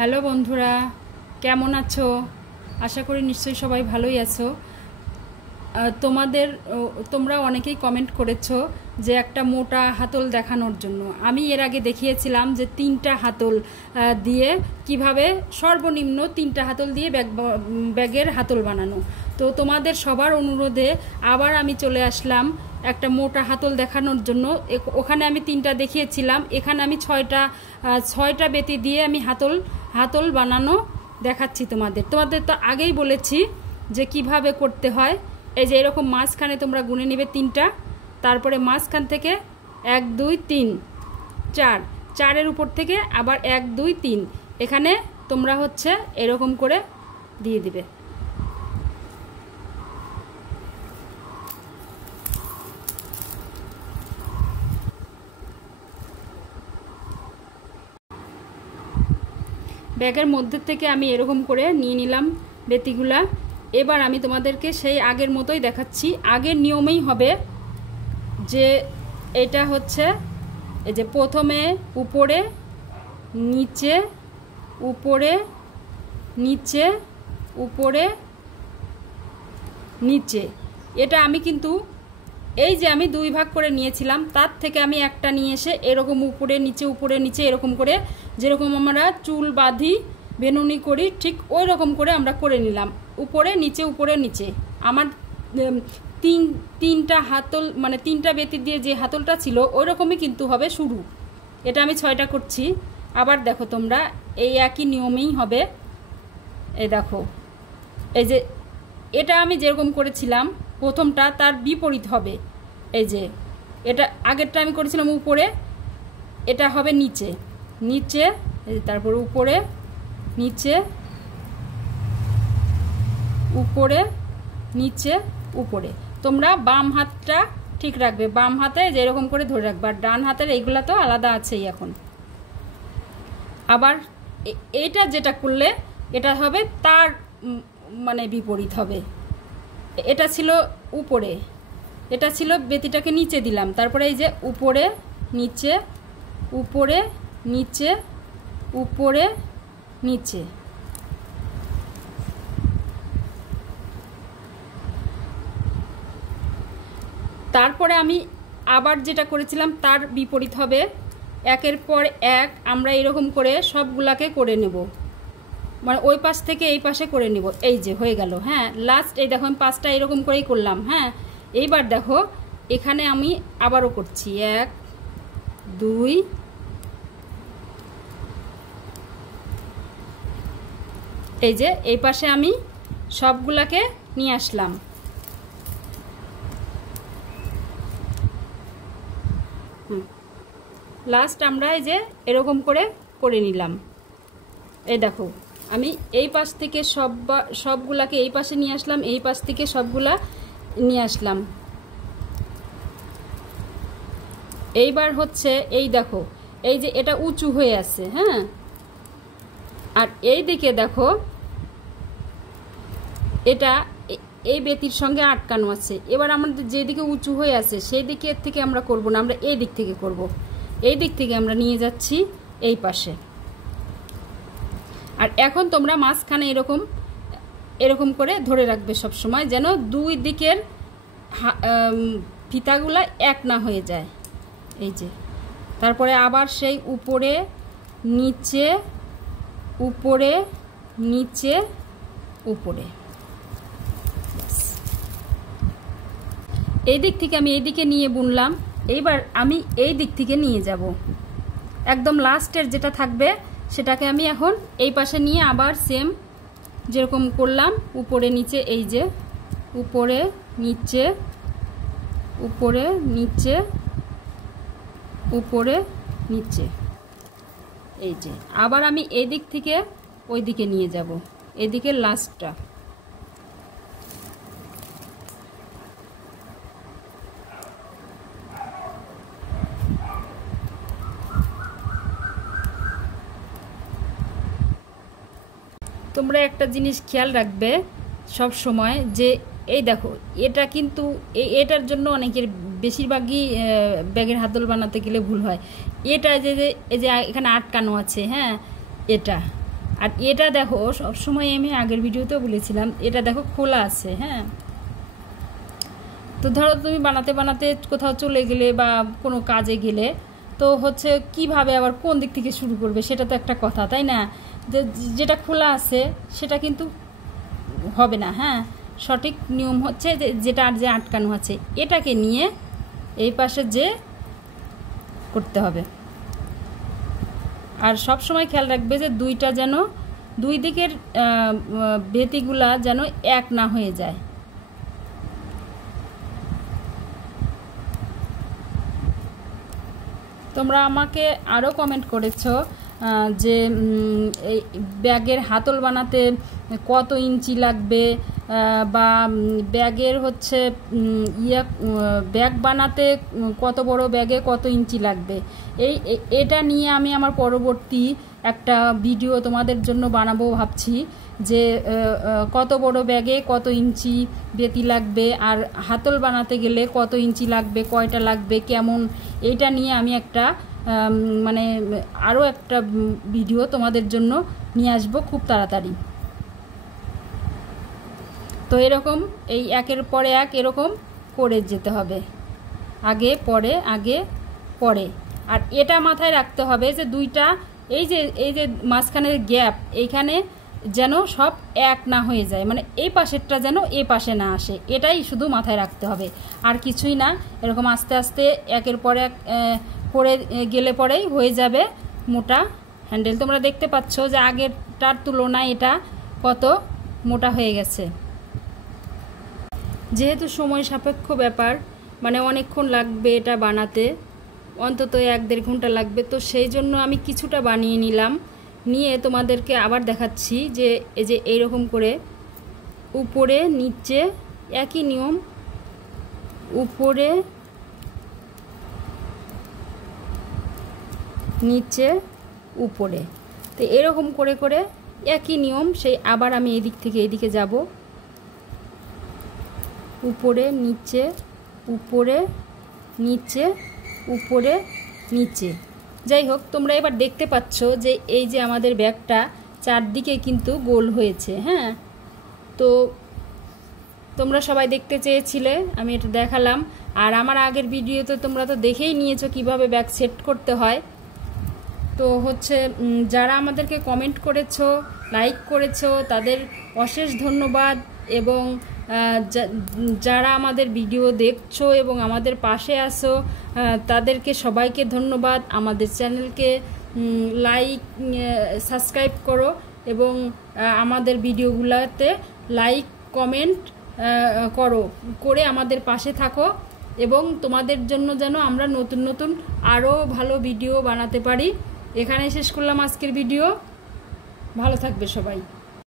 Hello বন্ধুরা, কেমন আছো? আশা করি নিশ্চয়ই সবাই ভালোই আছো। তোমরা অনেকেই কমেন্ট করেছো যে একটা মোটা হাতল দেখানোর জন্য। আমি এর আগে দেখিয়েছিলাম যে 3টা হাতল দিয়ে কিভাবে সর্বনিম্ন 3টা হাতল দিয়ে ব্যাগের হাতল বানানো। তো তোমাদের সবার অনুরোধে আবার আমি চলে আসলাম একটা মোটা হাতল দেখানোর জন্য। ওখানে আমি 3টা দেখিয়েছিলাম, এখানে আমি 6টা বেতি দিয়ে আমি হাতল বানানো দেখাচ্ছি তোমাদের। তো আগেই বলেছি যে কিভাবে করতে হয়। এই যে এরকম মাঝখানে তোমরা গুনে নেবে 3টা, তারপরে মাঝখান থেকে 1 2 3 4, 4-এর উপর থেকে আবার 1 2 3 এখানে তোমরা হচ্ছে এরকম করে দিয়ে দিবে। ব্যাগের মধ্যে থেকে আমি এরকম করে নিয়ে নিলাম বেতিগুলা। এবার আমি তোমাদেরকে সেই আগের মতোই দেখাচ্ছি। আগের নিয়মেই হবে যে এটা হচ্ছে এই যে প্রথমে উপরে নিচে, উপরে নিচে, উপরে নিচে। এটা আমি কিন্তু এই যে আমি 2 ভাগ করে নিয়েছিলাম, তার থেকে আমি একটা নিয়ে এসে এরকম উপরে নিচে এরকম করে, যেরকম আমরা চুল বাঁধি বেনুনি করি ঠিক ওই রকম করে আমরা করে নিলাম। উপরে নিচে আমার 3টা হাতল, মানে 3টা বেতি দিয়ে যে হাতলটা ছিল ওই রকমই কিন্তু হবে শুরু। এটা আমি 6টা করছি। আবার দেখো তোমরা, এই একই নিয়মেই হবে। এই দেখো, এই যে এটা আমি যেরকম করেছিলাম প্রথমটা তার বিপরীত হবে। এই যে এটা আগেরটা আমি করেছিলাম উপরে, এটা হবে নিচে, তারপর উপরে নিচে, উপরে নিচে, উপরে। তোমরা বাম হাতটা ঠিক রাখবে, বাম হাতে যেরকম করে ধরে রাখবে, আর ডান হাতের এইগুলা তো আলাদা আছেই এখন। আবার এইটা যেটা করলে এটা হবে তার মানে বিপরীত হবে। এটা ছিল উপরে, এটা ছিল বেতিটাকে নিচে দিলাম, তারপরে এই যে উপরে নিচে, উপরে নিচে, উপরে নিচে। তারপরে আমি আবার যেটা করেছিলাম তার বিপরীত হবে। একের পর এক আমরা এরকম করে সবগুলাকে করে নেব, মানে ওই পাশ থেকে এই পাশে করে নেব। এই যে হয়ে গেল। হ্যাঁ, লাস্ট এই দেখো আমি 5টা এরকম করেই করলাম। হ্যাঁ, এইবার দেখো এখানে আমি আবারও করছি 1 2 এই যে এই পাশে আমি সবগুলাকে নিয়ে আসলাম। লাস্ট আমরা এই যে এরকম করে নিলাম। এই দেখো আমি এই পাশ থেকে সবগুলাকে এই পাশে নিয়ে আসলাম, এই পাশ থেকে সবগুলা নিয়ে আসলাম। এইবার হচ্ছে এই দেখো এই যে এটা উঁচু হয়ে আছে। হ্যাঁ, আর এই দিকে দেখো এটা এই বেতির সঙ্গে আটকানো আছে। এবার আমাদের যেদিকে উঁচু হয়ে আছে সেই দিকে থেকে আমরা করব না, আমরা এই দিক থেকে করব। এই দিক থেকে আমরা নিয়ে যাচ্ছি এই পাশে। আর এখন তোমরা মাঝখানে এরকম করে ধরে রাখবে সব সময়, যেন 2 দিকের ফিতাগুলা এক না হয়ে যায়। এই যে তারপরে আবার সেই উপরে নিচে, উপরে নিচে, উপরে। এই দিক থেকে আমি এই দিকে নিয়ে বুনলাম। এইবার আমি এই দিক থেকে নিয়ে যাব, একদম লাস্টের যেটা থাকবে সেটাকে আমি এখন এই পাশে নিয়ে আবার সেম যেরকম করলাম উপরে নিচে, এই যে উপরে নিচে, উপরে নিচে, উপরে নিচে। এই যে আবার আমি এই দিক থেকে ওই দিকে নিয়ে যাব, এদিকে লাস্টটা। তোমরা একটা জিনিস খেয়াল রাখবে সব সময়, যে এই দেখো এটা কিন্তু এটার জন্য অনেকের বেশিরভাগই ব্যাগের হাতল বানাতে গেলে ভুল হয়। এটা যে এই যে এখানে আটকানো আছে, হ্যাঁ এটা আর এটা দেখো, সবসময় আমি আগের ভিডিওতেও বলেছিলাম, এটা দেখো খোলা আছে। হ্যাঁ, তো ধরো তুমি বানাতে বানাতে কোথাও চলে গেলে বা কোনো কাজে গেলে, তো হচ্ছে কিভাবে আবার কোন দিক থেকে শুরু করবে, সেটা তো একটা কথা, তাই না? যেটা খোলা আছে সেটা কিন্তু হবে না। হ্যাঁ, সঠিক নিয়ম হচ্ছে যেটা আর যে আটকানো আছে এটাকে নিয়ে এই পাশে যে করতে হবে। আর সব সময় খেয়াল রাখবে যে দুইটা যেন, দুই দিকের বেতিগুলা যেন এক না হয়ে যায়। তোমরা আমাকে আরও কমেন্ট করেছো যে এই ব্যাগের হাতল বানাতে কত ইঞ্চি লাগবে, বা ব্যাগের হচ্ছে ব্যাগ বানাতে কত বড় ব্যাগে কত ইঞ্চি লাগবে। এটা নিয়ে আমি আমার পরবর্তী একটা ভিডিও তোমাদের জন্য বানাবো ভাবছি, যে কত বড় ব্যাগে কত ইঞ্চি বেতি লাগবে, আর হাতল বানাতে গেলে কত ইঞ্চি লাগবে, কয়টা লাগবে, কেমন, এইটা নিয়ে আমি একটা মানে আরও একটা ভিডিও তোমাদের জন্য নিয়ে আসবো খুব তাড়াতাড়ি। তো এরকম এই একের পরে এক এরকম করে যেতে হবে, আগে পরে আগে পরে। আর এটা মাথায় রাখতে হবে যে দুইটা এই যে মাঝখানের গ্যাপ, এইখানে যেন সব এক না হয়ে যায়, মানে এই পাশেরটা যেন এই পাশে না আসে, এটাই শুধু মাথায় রাখতে হবে, আর কিছুই না। এরকম আস্তে আস্তে একের পর এক করে গেলে পরেই হয়ে যাবে মোটা হ্যান্ডেল। তোমরা দেখতে পাচ্ছ যে আগেরটার তুলনায় এটা কত মোটা হয়ে গেছে। যেহেতু সময় সাপেক্ষ ব্যাপার, মানে অনেকক্ষণ লাগবে এটা বানাতে, অন্তত 1-1.5 ঘন্টা লাগবে, তো সেই জন্য আমি কিছুটা বানিয়ে নিলাম, নিয়ে তোমাদেরকে আবার দেখাচ্ছি যে এই যে এইরকম করে উপরে নিচে একই নিয়ম, উপরে নিচে উপরে, তো এরকম করে করে একই নিয়ম, সেই আবার আমি এই দিক থেকে এইদিকে যাব, উপরে নিচে উপরে নিচে উপরে নিচে। যাই হোক, তোমরা এবার দেখতে পাচ্ছ যে এই যে আমাদের ব্যাগটা চারদিকে কিন্তু গোল হয়েছে। হ্যাঁ, তো তোমরা সবাই দেখতে চেয়েছিলে, আমি এটা দেখালাম। আর আমার আগের ভিডিওতে তোমরা তো দেখেই নিয়েছো কিভাবে ব্যাগ সেট করতে হয়। তো হচ্ছে যারা আমাদেরকে কমেন্ট করেছো, লাইক করেছো, তাদের অশেষ ধন্যবাদ। এবং যারা আমাদের ভিডিও দেখছো এবং আমাদের পাশে আসো, তাদেরকে সবাইকে ধন্যবাদ। আমাদের চ্যানেলকে লাইক সাবস্ক্রাইব করো এবং আমাদের ভিডিওগুলোতে লাইক কমেন্ট করে আমাদের পাশে থাকো, এবং তোমাদের জন্য যেন আমরা নতুন নতুন আরও ভালো ভিডিও বানাতে পারি। এখানে শেষ করলাম আজকের ভিডিও। ভালো থাকবে সবাই।